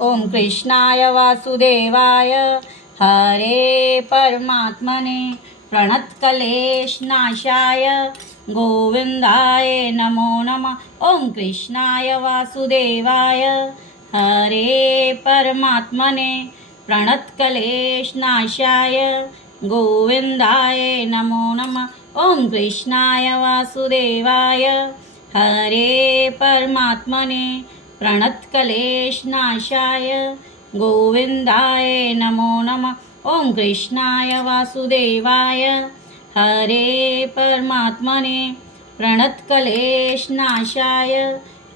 ओम कृष्णाय वासुदेवाय हरे परमात्मने प्रणतक्लेशनाशाय गोविंदाय नमो नमः। ओम कृष्णाय वासुदेवाय हरे परमात्मने प्रणतक्लेशनाशाय गोविंदाय नमो नमः। ओम कृष्णाय वासुदेवाय हरे परमात्मने प्रणतक्लेशनाशाय गोविंदाय नमो नमः। ओम कृष्णाय वासुदेवाय हरे परमात्मने प्रणतक्लेशनाशाय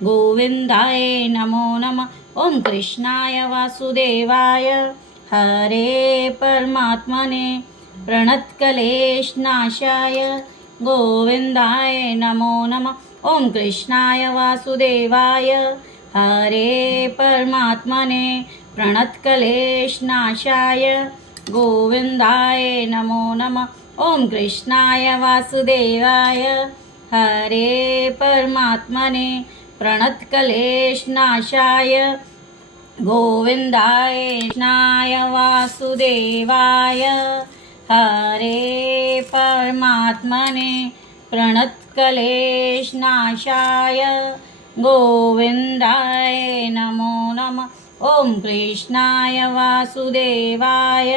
गोविंदाय नमो नमः। ओम कृष्णाय वासुदेवाय हरे परमात्मने प्रणतक्लेशनाशाय गोविंदाय नमो नमः। ओम कृष्णाय वासुदेवाय हरे परमात्मने प्रणतक्लेशनाशाय गोविंदाय नमो नमः। ओम कृष्णाय वासुदेवाय हरे परमात्मने प्रणतक्लेशनाशाय गोविंदाय कृष्णाय वासुदेवाय हरे परमात्मने प्रणतक्लेशनाशाय गोविंदाय नमो नमः। ओम कृष्णाय वासुदेवाय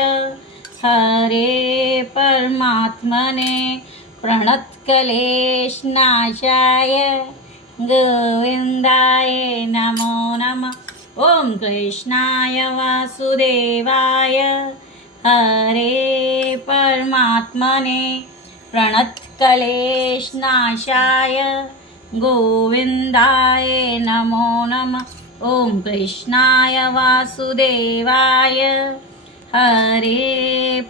हरे परमात्मने प्रणतक्लेशनाशाय गोविंदाय नमो नमः। ओम कृष्णाय वासुदेवाय हरे परमात्मने प्रणतक्लेशनाशाय गोविंदाय नमो नमः। ओम कृष्णाय वासुदेवाय हरे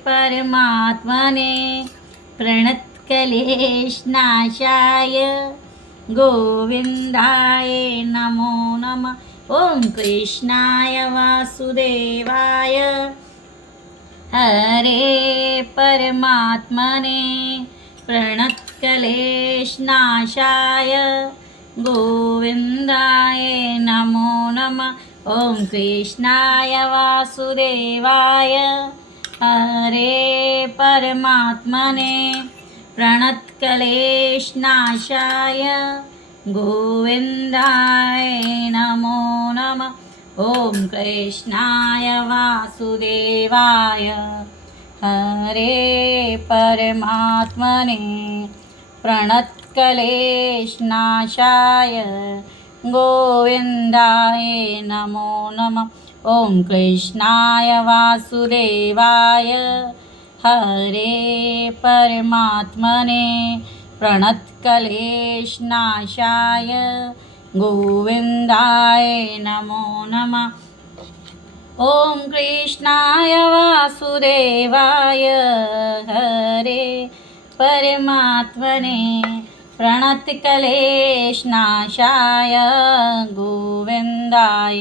परमात्मने प्रणतक्लेशनाशाय गोविंदाय नमो नमः। ओम कृष्णाय वासुदेवाय हरे परमात्मने प्रणतक्लेशनाशाय गोविंदाय नमो नमः। ओम कृष्णाय वासुदेवाय हरे परमात्मने प्रणतक्लेशनाशाय गोविंदाय नमो नमः। ओम कृष्णाय वासुदेवाय हरे परमात्मने प्रणतक्लेशनाशाय गोविंदाय नमो नमः। ओम कृष्णाय वासुदेवाय हरे परमात्मने प्रणतक्लेशनाशाय गोविंदाय नमो नमः। ओम कृष्णाय वासुदेवाय हरे परमात्मने प्रणतक्लेशनाशाय गोविंदाय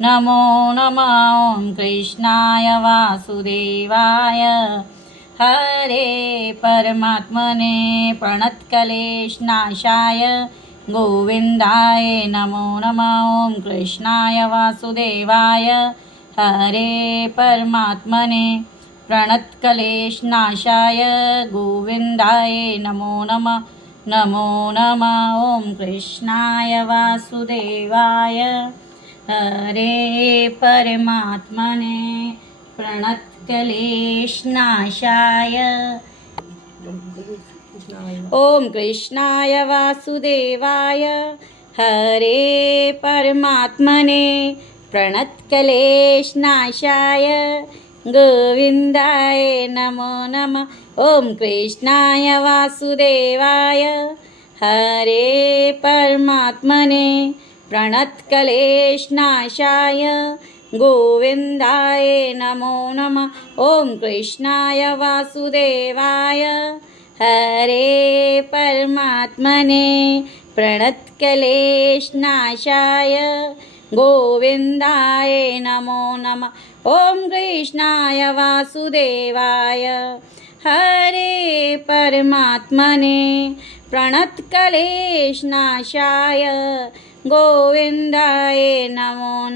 नमो नमः। ओम कृष्णाय वासुदेवाय हरे परमात्मने प्रणतक्लेशनाशाय गोविंदाय नमो नमः। ओम कृष्णाय वासुदेवाय हरे परमात्मने प्रणतक्लेशनाशाय गोविंदाय नमो नमः। नमो नमः। ओम कृष्णाय वासुदेवाय हरे परमात्मने प्रणतक्लेशनाशाय ओम कृष्णाय वासुदेवाय हरे परमात्मने प्रणतक्लेशनाशाय गोविंदाय नमो नमः। ओम कृष्णाय वासुदेवाय हरे परमात्मने प्रणतक्लेशनाशाय गोविंदाय नमो नमः। ओम कृष्णाय वासुदेवाय हरे परमात्मने प्रणतक्लेशनाशाय गोविंदाय नमो नमः। ओम कृष्णाय वासुदेवाय हरे परमात्मने प्रणतक्लेशनाशाय गोविंदाय नमो नमः।